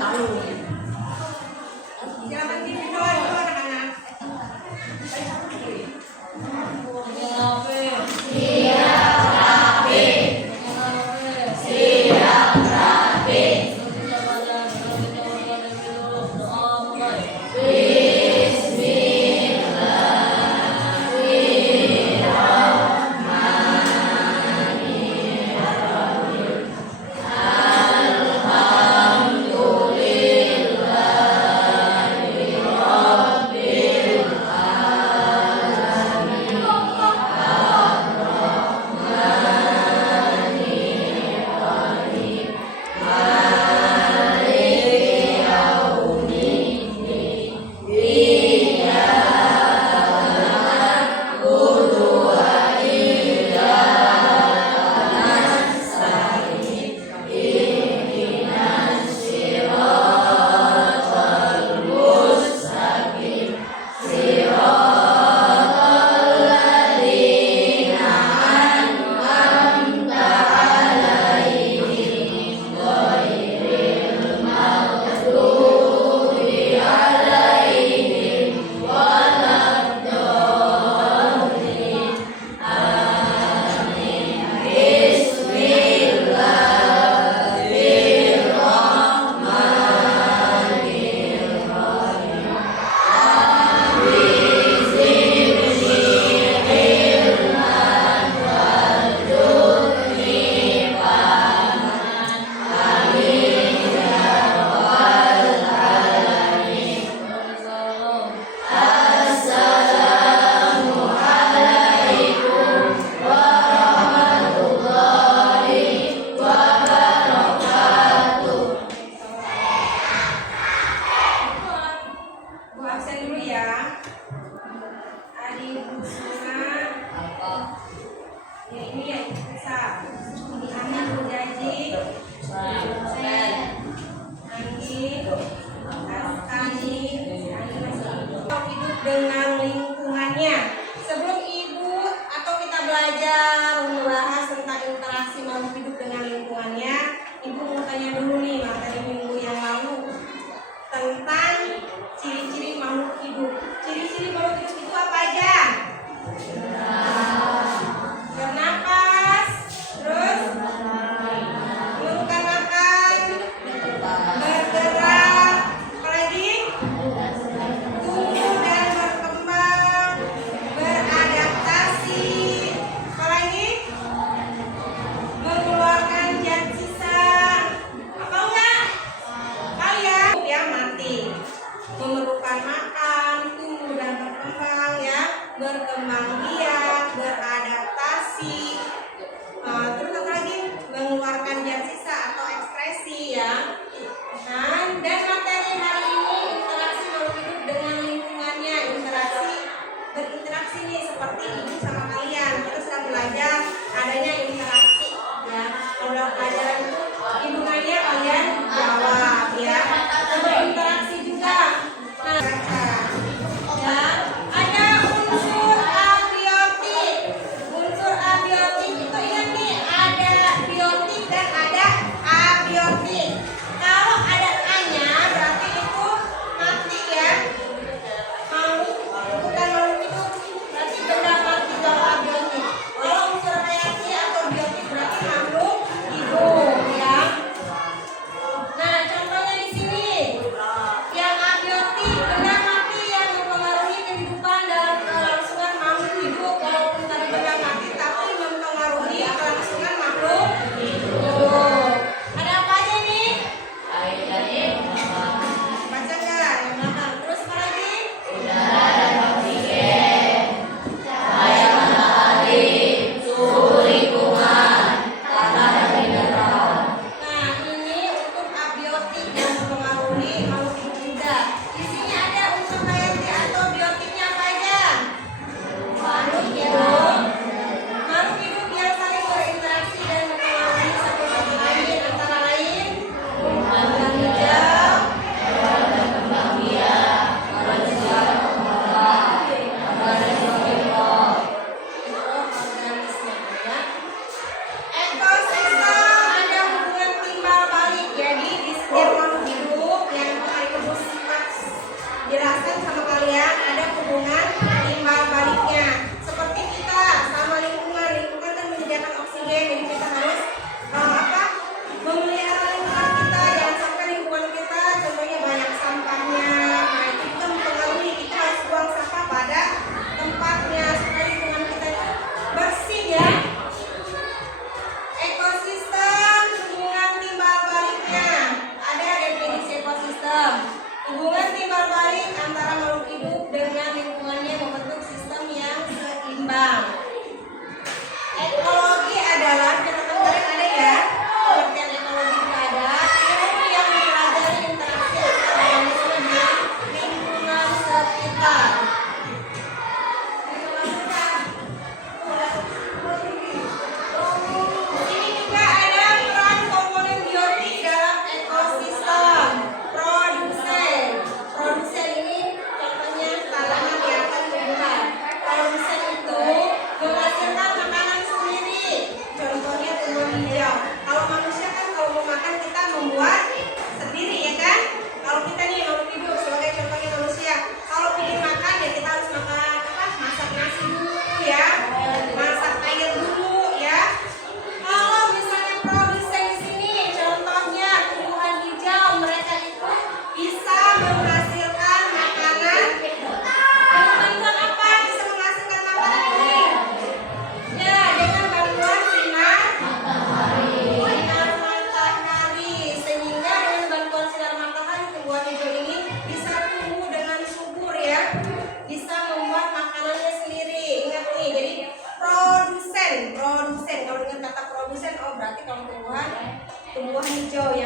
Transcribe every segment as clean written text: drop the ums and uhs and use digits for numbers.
Tahu. Silakan diminum anak-anak.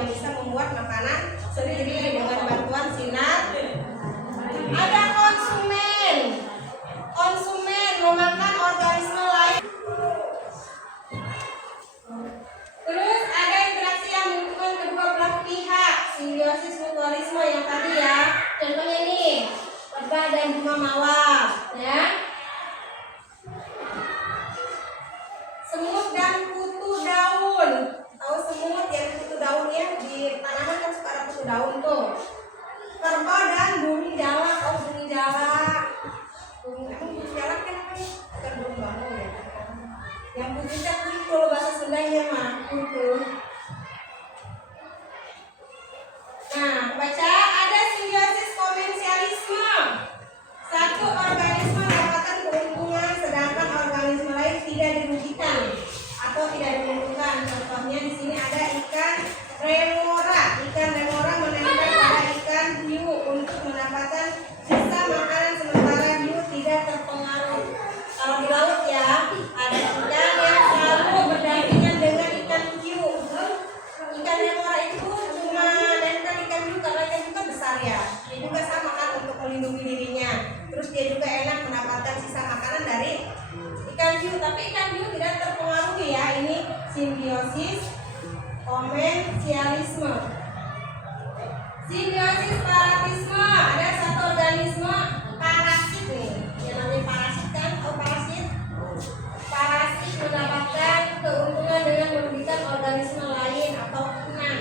yang bisa membuat makanan sendiri dengan bantuan sinar. Ada konsumen. Konsumen memakan organisme lain. Terus ada interaksi yang menguntungkan kedua belah pihak, simbiosis mutualisme yang tadi ya. Contohnya nih, lebah dan bunga mawar, ya. Semut dan kutu daun. Tahu semut yang kutu daun ya? Di tanaman kan suka ada kutu daun tuh. Kerbau dan burung jalak. Oh, burung jalak. Burung jalak kan bukan burung bangau ya. Yang putihnya kutu, bahasa Sundanya mah kutu. Nah, baca ada simbiosis komensialisme. Satu organisme mendapatkan keuntungan sedangkan organisme lain tidak dirugikan atau tidak diuntungkan. Contohnya di sini ada ikan remora. Ikan remora menempel pada ikan hiu untuk mendapatkan sisa makanan sementara hiu tidak terpengaruh. Kalau di laut ya, ada ikan yang selalu berdampingan dengan ikan hiu. Ikan remora itu cuma nempel ikan hiu karena ikan hiu kan besar ya. Dia juga sama kan untuk melindungi dirinya. Terus dia juga enak mendapatkan sisa makanan dari ikan hiu, tapi ikan hiu tidak terpengaruhi ya. Ini simbiosis komensialisme. Simbiosis paratisme, ada satu organisme parasit nih. Yang namanya parasit kan, tahu parasit? Parasit mendapatkan keuntungan dengan merugikan organisme lain atau inang.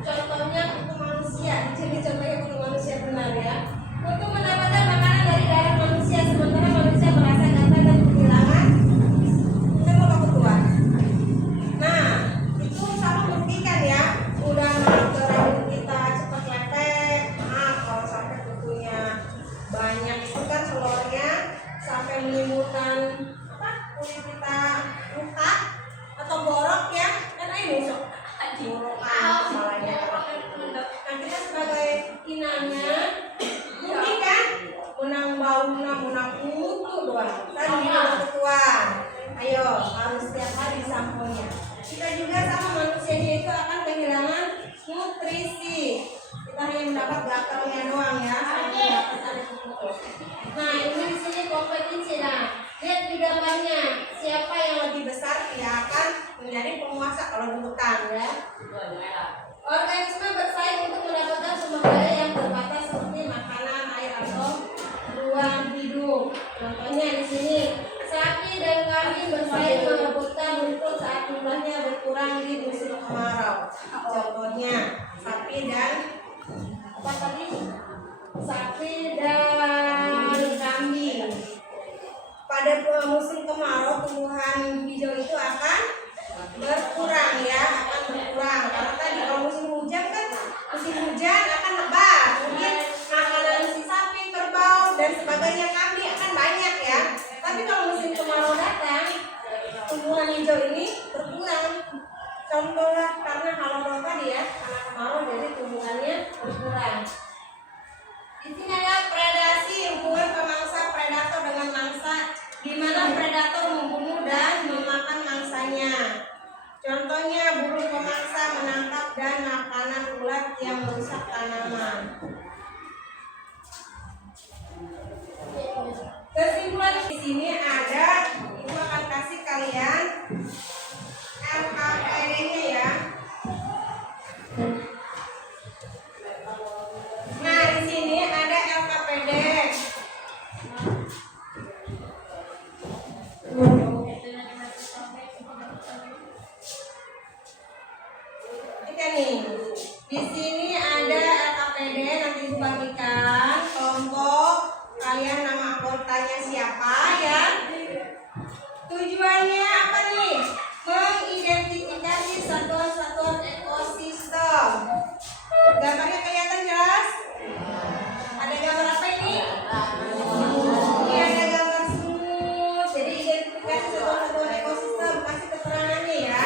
Contohnya kutu manusia. Jadi contohnya kutu manusia benar ya. Kutu mendapatkan makanan dari darah manusia sementara manusia merasa gatal dan kehilangan kebutuhan. Nah, itu sama merugikan ya. Udah ke rambut kita cepat lepek. Nah, kalau sampai kutunya banyak itu kan telurnya sampai menimbulkan kulit kita luka atau borok ya. Kan ayo busuk. Borokan kepalanya. Nah, kita sebagai inangnya mungkin kan menang bauna, menang kutu doang. Tadi ketuaan. Ayo, harus setiap hari samponya. Kita juga sama manusianya itu akan kehilangan nutrisi. Kita hanya mendapat gatelnya doang ya. Nah, ini di sini kompetisi. Nah, lihat di gambarnya. Siapa yang lebih besar dia akan menjadi penguasa kalau di hutan ya. Organisme bersaing untuk mendapatkan sumber daya yang terbatas seperti makanan, air atau ruang hidup. Contohnya di sini, sapi dan kambing bersaing merebutkan rumput saat jumlahnya berkurang di musim kemarau. Contohnya, sapi dan apa tadi? Sapi dan kambing. Pada musim kemarau, tumbuhan hijau itu akan berkurang ya, akan berkurang. Karena tadi kalau musim hujan kan, musim hujan akan lebat. Mungkin makanan si sapi, kerbau dan sebagainya kambing akan banyak ya. Tapi kalau musim kemarau datang, tumbuhan hijau ini berkurang. Contohnya karena halodoa tadi ya, karena kemarau jadi tumbuhannya berkurang. Di sini ada predasi, hubungan pemangsa predator dengan mangsa, di mana predator membunuh dan memakan mangsanya. Contohnya burung pemangsa menangkap dan makanan ulat yang merusak tanaman. Kesimpulan di sini ada, ibu akan kasih kalian LKPD-nya ya. Nah, di sini ada LKPD. Nih, di sini ada LKPD, nanti ibu bagikan kelompok kalian, nama anggotanya siapa ya. Tujuannya apa nih? Mengidentifikasi satuan-satuan ekosistem. Gambarnya kelihatan jelas? Ada gambar apa ini? Ini ada gambar semut. Jadi identifikasi satuan-satuan ekosistem. Kasih keterangannya ya.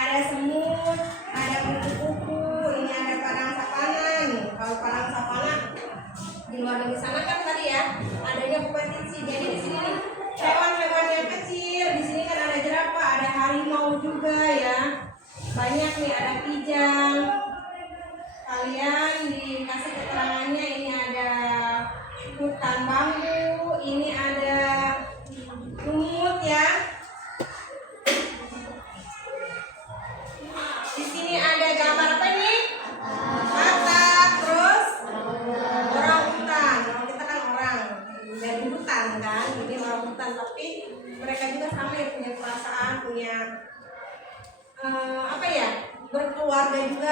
Ada semut, ada kupu-kupu, ini ada padang savana nih. Kalau padang savana di luar negeri sana kan tadi ya, adanya kompetisi. Jadi di sini nih hewan-hewan yang kecil, di sini kan ada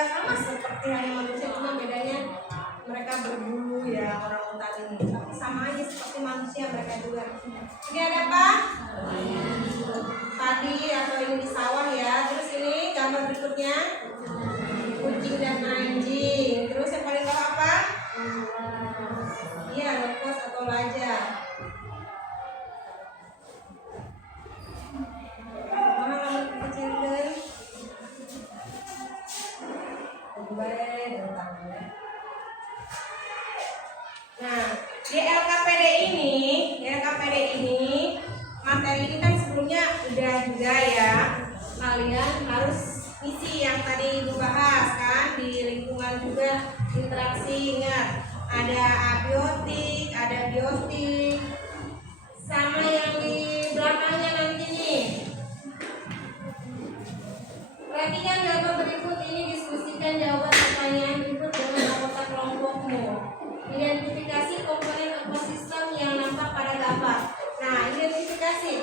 sama seperti halnya manusia, cuma bedanya mereka berbulu ya orang-utan ini. Tapi sama aja seperti manusia mereka juga. Ini ada apa? Padi atau ini di sawah ya. Terus ini gambar berikutnya kucing dan anjing. Terus yang paling bawah apa? Iya, lekos atau lajah. Mana nomor kecil deh? Nah, di LKPD ini materi ini kan sebelumnya udah juga ya. Kalian harus isi yang tadi Ibu bahas kan, di lingkungan juga interaksi. Ingat, ada abiotik, ada biotik, sama yang di belakangnya nanti nih. Perhatikan jawaban berikut ini, diskusikan jawaban pertanyaan berikut dengan anggota kelompokmu. Identifikasi komponen ekosistem yang nampak pada gambar. Nah, identifikasi.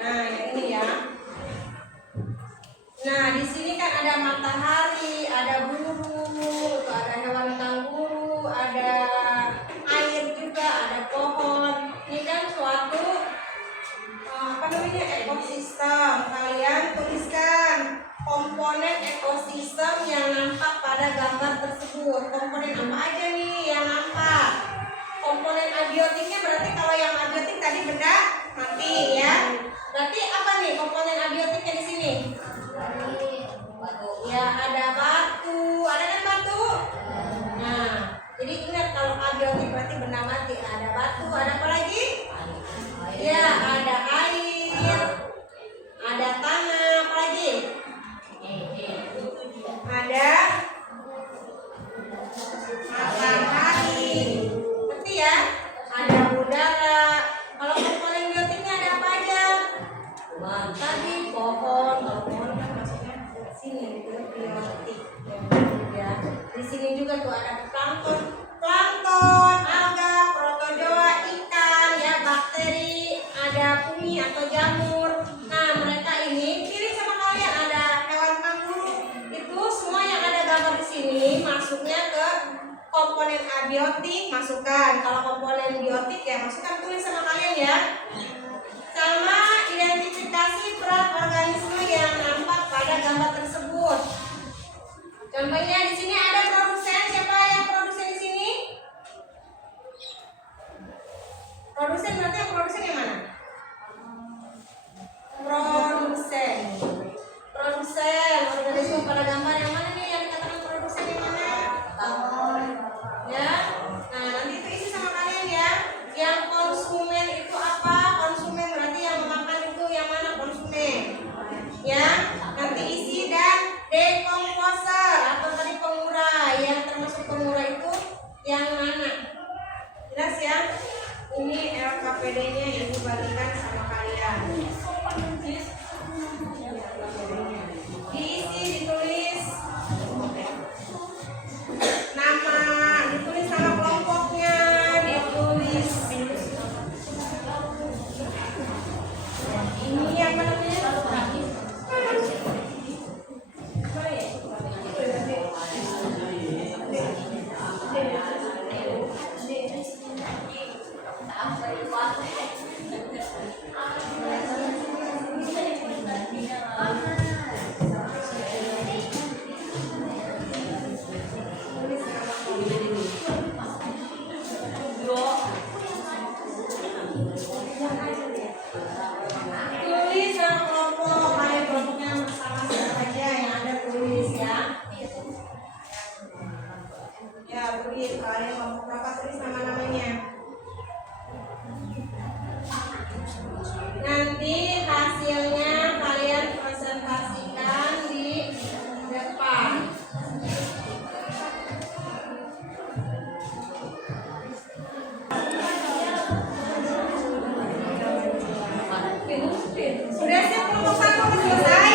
Nah, yang ini ya. Nah, di sini kan ada matahari, ada burung, ada hewan kanguru, ada air juga, ada pohon. Ini kan suatu ekosistem. Kalian tuliskan komponen ekosistem yang nampak pada gambar tersebut. Komponen apa aja nih yang nampak? Komponen abiotiknya berarti kalau yang abiotik tadi benda mati ya. Berarti apa nih komponen abiotiknya di sini? Ya, ada batu. Ada kan batu? Nah, jadi ingat kalau abiotik berarti benda mati. Ada batu, ada apa lagi? Ya, ada air, ada tanah, apa lagi? Ada matahari, ngerti ya? Ada udara. Kalau komponen biotiknya ada apa aja? Tadi pohon, kalau pohon kan maksudnya sini itu biotik. Ya, di sini juga tuh ada plankton, alga, protozoa, ikan, ya bakteri, ada bumi atau jamur. Nah, mereka ini pilih sama kalian, ada hewan kanguru. Itu semua yang ada gambar di sini masuknya ke komponen abiotik, masukkan. Kalau komponen biotik ya masukkan, tulis sama kalian ya. Sama identifikasi peran organisme yang nampak pada gambar tersebut. Contohnya di sini ada produsen. Siapa yang produsen di sini? Produsen berarti yang produsen yang mana? Produsen organisme pada gambar yang mana nih, yang dikatakan produsen yang mana? Ya. Nah, nanti itu isi sama kalian ya. Yang konsumen itu apa? Konsumen berarti yang memakan itu yang mana konsumen? Ya. Nanti isi dan dekomposer atau tadi pengurai. Yang termasuk pengurai itu yang mana? Jelas ya? Ini LKPD-nya Ibu bagikan sama kalian. Diisi, ditulis nama, ditulis nama kelompoknya, ditulis ini yang namanya nanti hasilnya kalian presentasikan di depan. Sudah siap kelompok 1 selesai?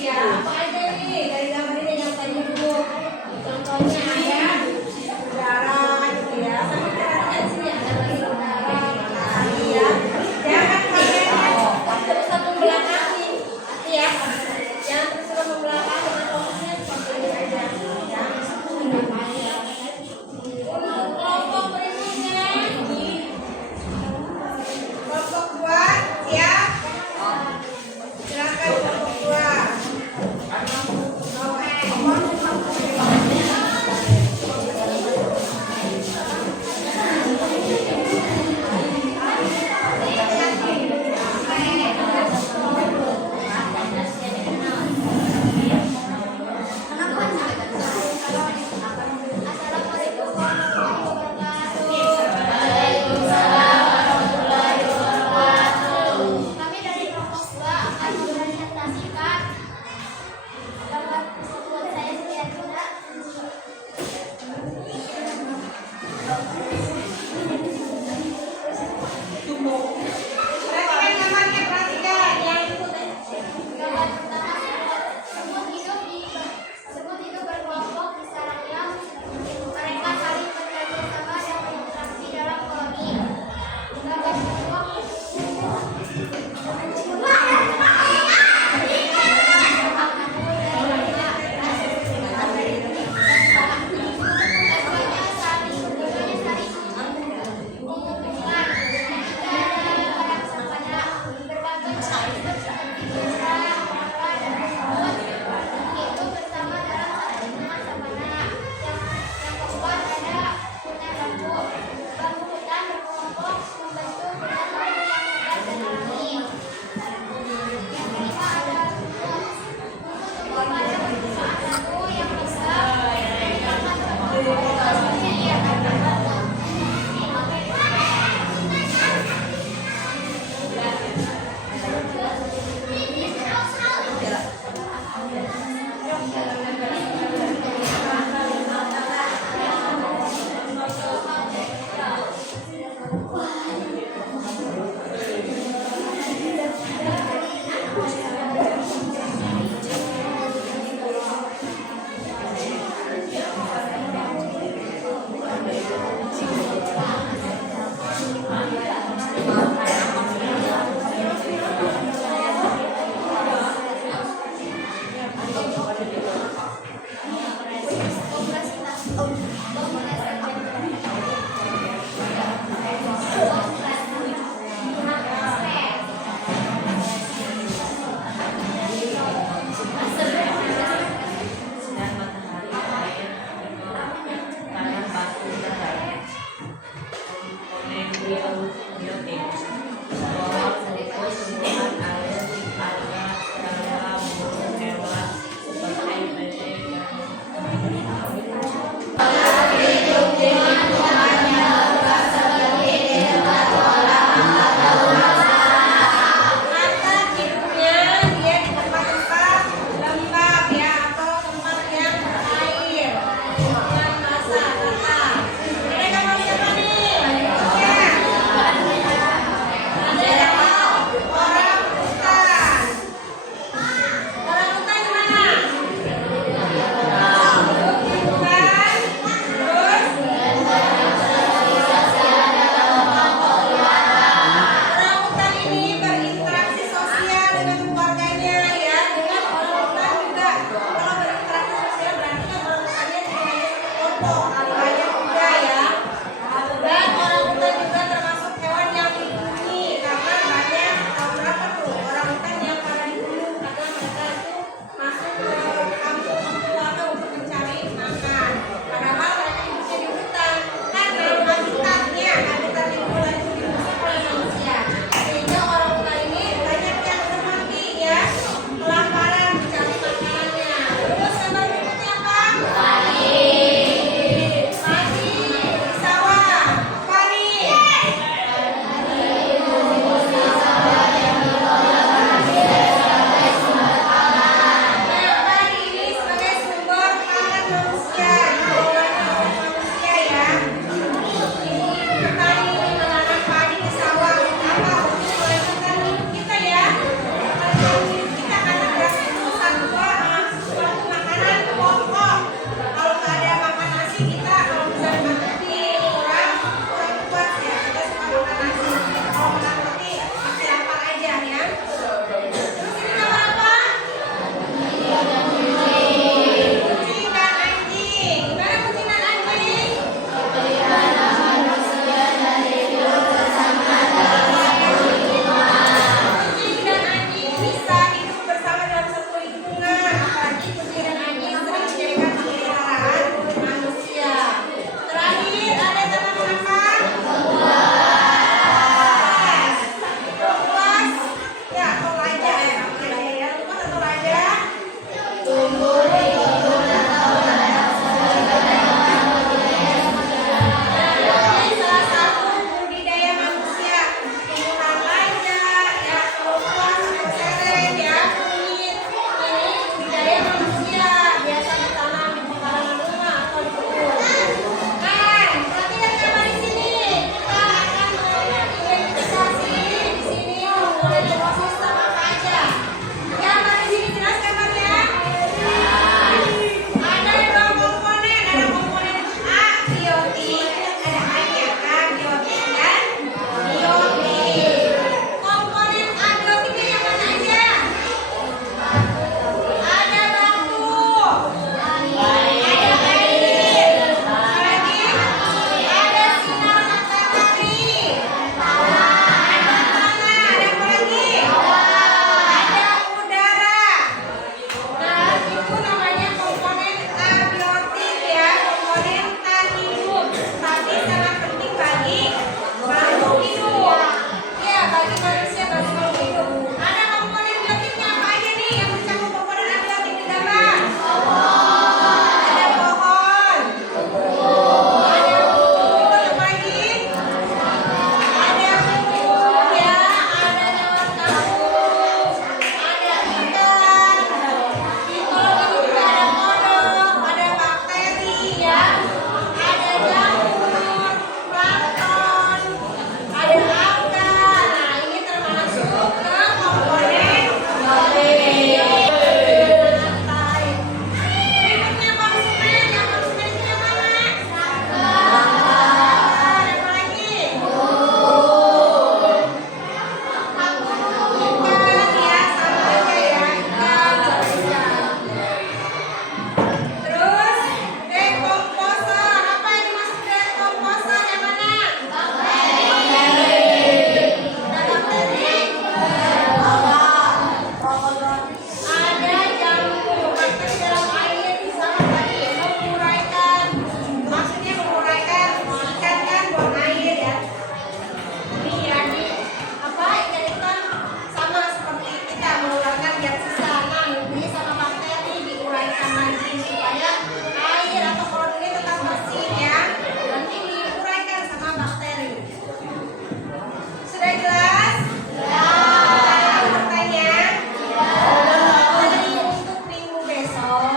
ya. Apa aja nih dari gambar ini yang tadi dulu. Contohnya ada udara gitu ya. Sampai perhatikan sini ada lagi udara, matahari ya. Jangan pakai terus membelakangi. Hati ya. Jangan terus membelakangi dengan fokusnya seperti ini aja. Ya. Untuk kelompok berikutnya, kelompok 2 siap. Silakan kelompok 2. So